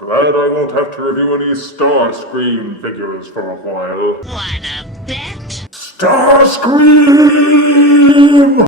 Glad I won't have to review any Starscream figures for a while. Want a bet? Starscream!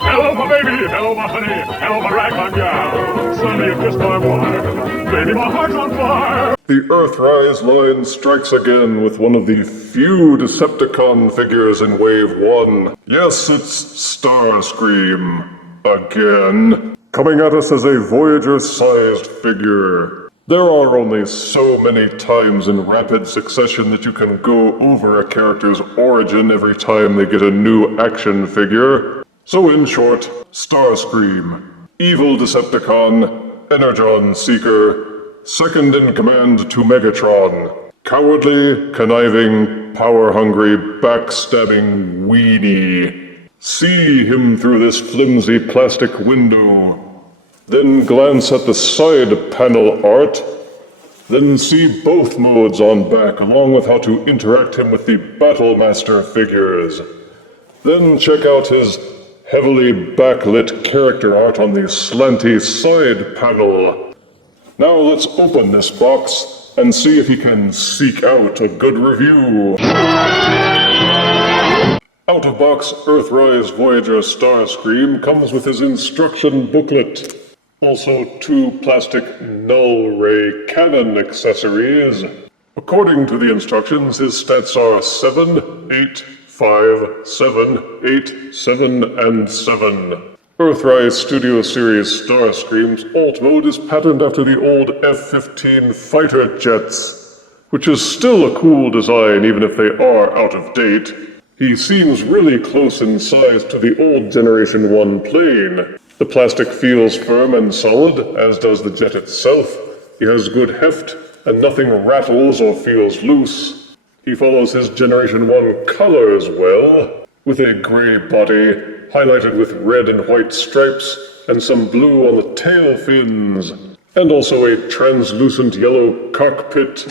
Hello, my baby! Hello, my honey! Hello, my ragtime gal! Suddenly you've kissed my wife! Baby, my heart's on fire! The Earthrise line strikes again with one of the few Decepticon figures in Wave 1. Yes, it's Starscream. Again. Coming at us as a voyager-sized figure. There are only so many times in rapid succession that you can go over a character's origin every time they get a new action figure. So in short, Starscream, evil Decepticon, Energon Seeker, second in command to Megatron, cowardly, conniving, power-hungry, backstabbing weenie. See him through this flimsy plastic window. Then glance at the side panel art. Then see both modes on back, along with how to interact him with the Battlemaster figures. Then check out his heavily backlit character art on the slanty side panel. Now let's open this box and see if he can seek out a good review. Out-of-box Earthrise Voyager Starscream comes with his instruction booklet. Also, 2 plastic null ray cannon accessories. According to the instructions, his stats are 7, 8, 5, 7, 8, 7, and 7. Earthrise Studio Series Starscream's alt mode is patterned after the old F-15 fighter jets, which is still a cool design even if they are out of date. He seems really close in size to the old Generation 1 plane. The plastic feels firm and solid, as does the jet itself. He has good heft, and nothing rattles or feels loose. He follows his Generation 1 colors well, with a gray body, highlighted with red and white stripes, and some blue on the tail fins, and also a translucent yellow cockpit.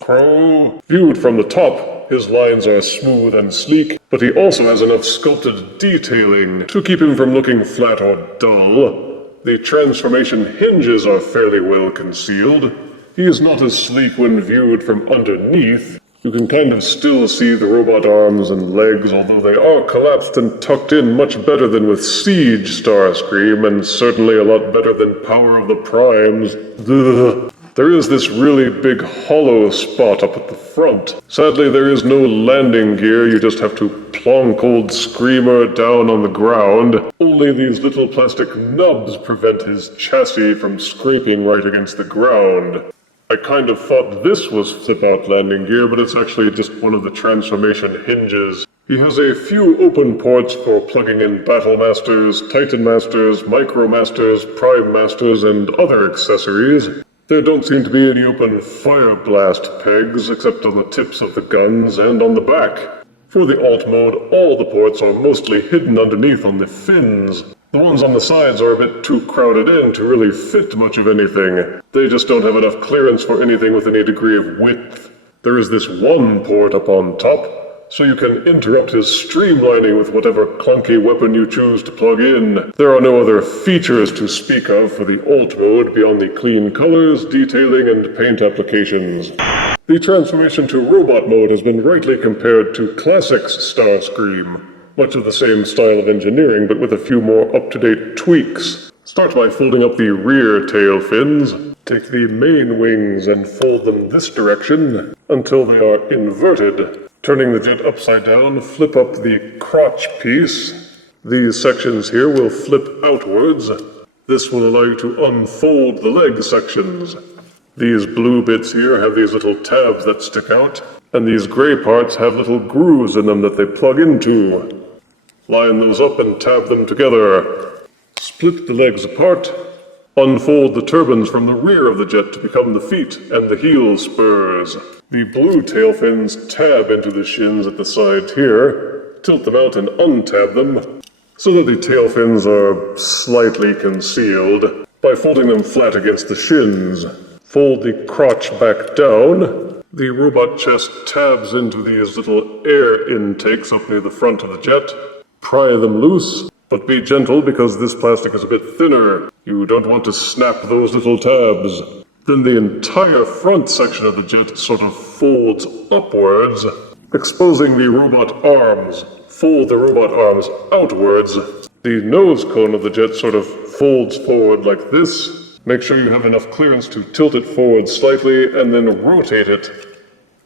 Crow. Viewed from the top, his lines are smooth and sleek, but he also has enough sculpted detailing to keep him from looking flat or dull. The transformation hinges are fairly well concealed. He is not as sleek when viewed from underneath. You can kind of still see the robot arms and legs, although they are collapsed and tucked in much better than with Siege Starscream, and certainly a lot better than Power of the Primes. Ugh. There is this really big hollow spot up at the front. Sadly, there is no landing gear, you just have to plonk old Screamer down on the ground. Only these little plastic nubs prevent his chassis from scraping right against the ground. I kind of thought this was flip-out landing gear, but it's actually just one of the transformation hinges. He has a few open ports for plugging in Battlemasters, Titan Masters, Micromasters, Prime Masters, and other accessories. There don't seem to be any open fire blast pegs, except on the tips of the guns and on the back. For the alt mode, all the ports are mostly hidden underneath on the fins. The ones on the sides are a bit too crowded in to really fit much of anything. They just don't have enough clearance for anything with any degree of width. There is this one port up on top, so you can interrupt his streamlining with whatever clunky weapon you choose to plug in. There are no other features to speak of for the alt mode beyond the clean colors, detailing, and paint applications. The transformation to robot mode has been rightly compared to Classics Starscream. Much of the same style of engineering, but with a few more up-to-date tweaks. Start by folding up the rear tail fins. Take the main wings and fold them this direction until they are inverted. Turning the jet upside down, flip up the crotch piece. These sections here will flip outwards. This will allow you to unfold the leg sections. These blue bits here have these little tabs that stick out, and these gray parts have little grooves in them that they plug into. Line those up and tab them together. Split the legs apart. Unfold the turbines from the rear of the jet to become the feet and the heel spurs. The blue tail fins tab into the shins at the side here. Tilt them out and untab them so that the tail fins are slightly concealed by folding them flat against the shins. Fold the crotch back down. The robot chest tabs into these little air intakes up near the front of the jet. Pry them loose, but be gentle because this plastic is a bit thinner. You don't want to snap those little tabs. then the entire front section of the jet sort of folds upwards, exposing the robot arms. Fold the robot arms outwards. The nose cone of the jet sort of folds forward like this. Make sure you have enough clearance to tilt it forward slightly and then rotate it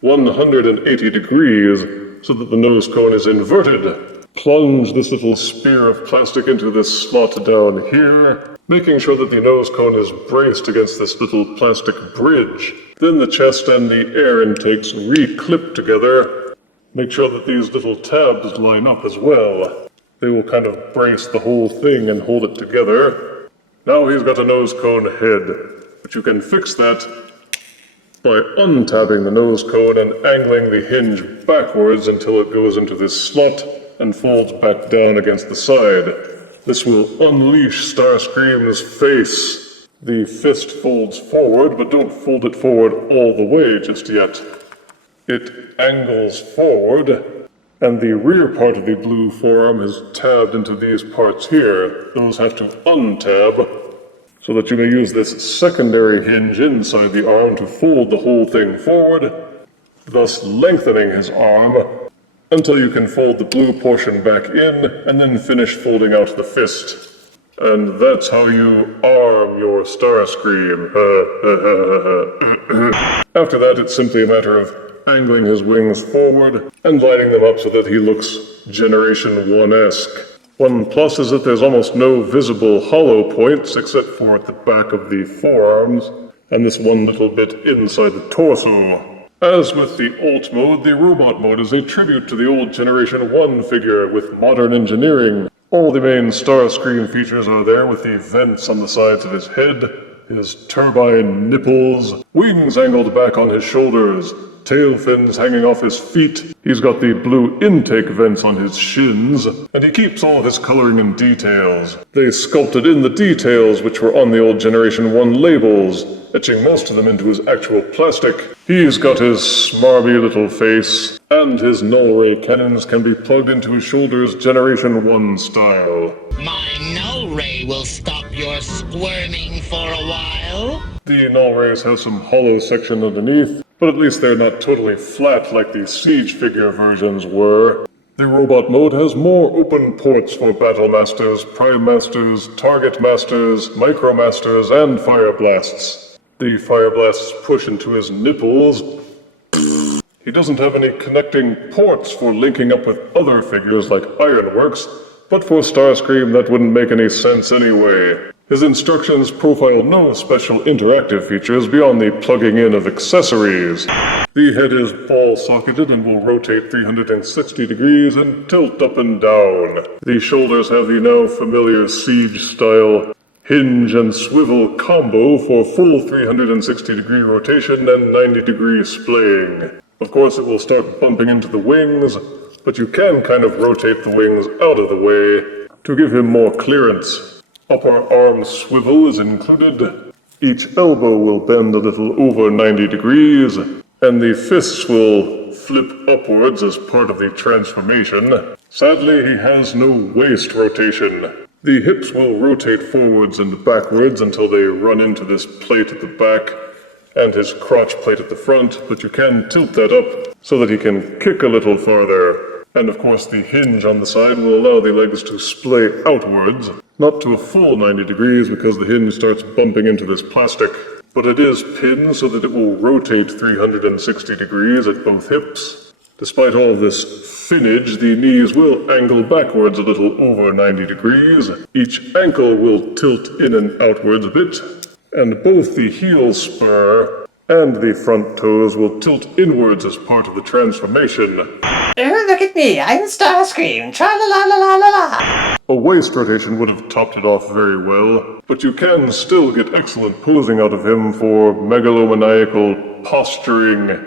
180 degrees so that the nose cone is inverted. Plunge this little spear of plastic into this slot down here, making sure that the nose cone is braced against this little plastic bridge. Then the chest and the air intakes re-clip together. Make sure that these little tabs line up as well. They will kind of brace the whole thing and hold it together. Now he's got a nose cone head, but you can fix that by untabbing the nose cone and angling the hinge backwards until it goes into this slot and folds back down against the side. This will unleash Starscream's face. The fist folds forward, but don't fold it forward all the way just yet. It angles forward, and the rear part of the blue forearm is tabbed into these parts here. Those have to untab, so that you may use this secondary hinge inside the arm to fold the whole thing forward, thus lengthening his arm until you can fold the blue portion back in and then finish folding out the fist. And that's how you arm your Starscream. After that, it's simply a matter of angling his wings forward and lining them up so that he looks Generation 1-esque. One plus is that there's almost no visible hollow points except for at the back of the forearms and this one little bit inside the torso. As with the Alt mode, the Robot mode is a tribute to the old Generation 1 figure with modern engineering. All the main Starscream features are there with the vents on the sides of his head, his turbine nipples, wings angled back on his shoulders, tail fins hanging off his feet. He's got the blue intake vents on his shins, and he keeps all of his coloring and details. They sculpted in the details which were on the old Generation 1 labels, etching most of them into his actual plastic. He's got his smarmy little face, and his null ray cannons can be plugged into his shoulders Generation 1 style. My null ray will stop your squirming for a while. The null rays have some hollow section underneath, but at least they're not totally flat like the Siege figure versions were. The Robot mode has more open ports for Battle Masters, Prime Masters, Target Masters, Micro Masters, and Fire Blasts. The Fire Blasts push into his nipples. He doesn't have any connecting ports for linking up with other figures like Ironworks, but for Starscream that wouldn't make any sense anyway. His instructions profile no special interactive features beyond the plugging in of accessories. The head is ball-socketed and will rotate 360 degrees and tilt up and down. The shoulders have the now familiar Siege-style hinge and swivel combo for full 360-degree rotation and 90-degree splaying. Of course, it will start bumping into the wings, but you can kind of rotate the wings out of the way to give him more clearance. Upper arm swivel is included. Each elbow will bend a little over 90 degrees, and the fists will flip upwards as part of the transformation. Sadly, he has no waist rotation. The hips will rotate forwards and backwards until they run into this plate at the back and his crotch plate at the front, but you can tilt that up so that he can kick a little farther. And of course the hinge on the side will allow the legs to splay outwards, not to a full 90 degrees because the hinge starts bumping into this plastic, but it is pinned so that it will rotate 360 degrees at both hips. Despite all this finnage, the knees will angle backwards a little over 90 degrees. Each ankle will tilt in and outwards a bit, and both the heel spur and the front toes will tilt inwards as part of the transformation. Oh, look at me, I'm Starscream, tra-la-la-la-la-la-la! A waist rotation would have topped it off very well, but you can still get excellent posing out of him for megalomaniacal posturing.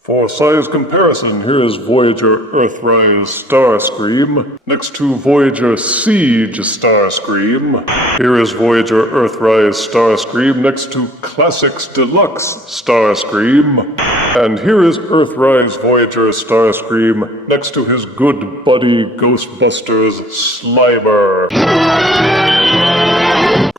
For size comparison, here is Voyager Earthrise Starscream, next to Voyager Siege Starscream. Here is Voyager Earthrise Starscream next to Classics Deluxe Starscream. And here is Earthrise Voyager Starscream next to his good buddy Ghostbusters Slimer.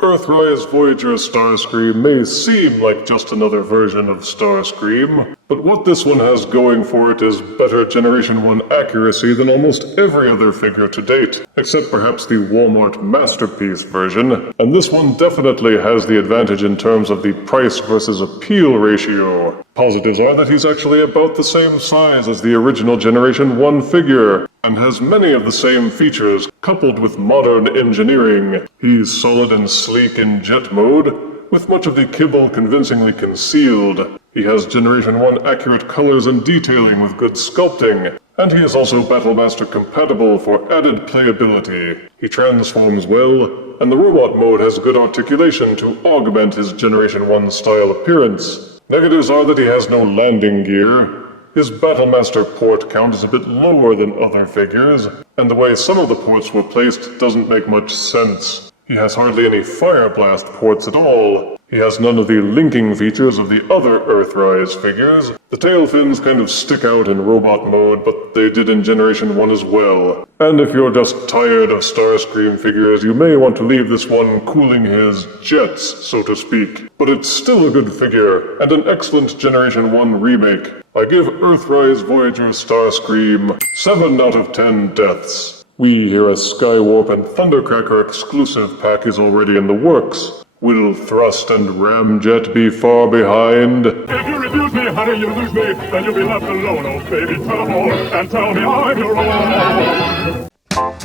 Earthrise Voyager Starscream may seem like just another version of Starscream, but what this one has going for it is better Generation 1 accuracy than almost every other figure to date, except perhaps the Walmart Masterpiece version, and this one definitely has the advantage in terms of the price versus appeal ratio. Positives are that he's actually about the same size as the original Generation 1 figure, and has many of the same features, coupled with modern engineering. He's solid and sleek in jet mode, with much of the kibble convincingly concealed. He has Generation 1 accurate colors and detailing with good sculpting, and he is also Battlemaster compatible for added playability. He transforms well, and the robot mode has good articulation to augment his Generation 1 style appearance. Negatives are that he has no landing gear. His Battlemaster port count is a bit lower than other figures, and the way some of the ports were placed doesn't make much sense. He has hardly any Fire Blast ports at all. He has none of the linking features of the other Earthrise figures. The tail fins kind of stick out in robot mode, but they did in Generation 1 as well. And if you're just tired of Starscream figures, you may want to leave this one cooling his jets, so to speak. But it's still a good figure, and an excellent Generation 1 remake. I give Earthrise Voyager Starscream 7 out of 10 deaths. We here at Skywarp and Thundercracker exclusive pack is already in the works. Will Thrust and Ramjet be far behind? If you refuse me, honey, you lose me. Then you'll be left alone, oh baby, tell 'em all, and tell me I'm your own.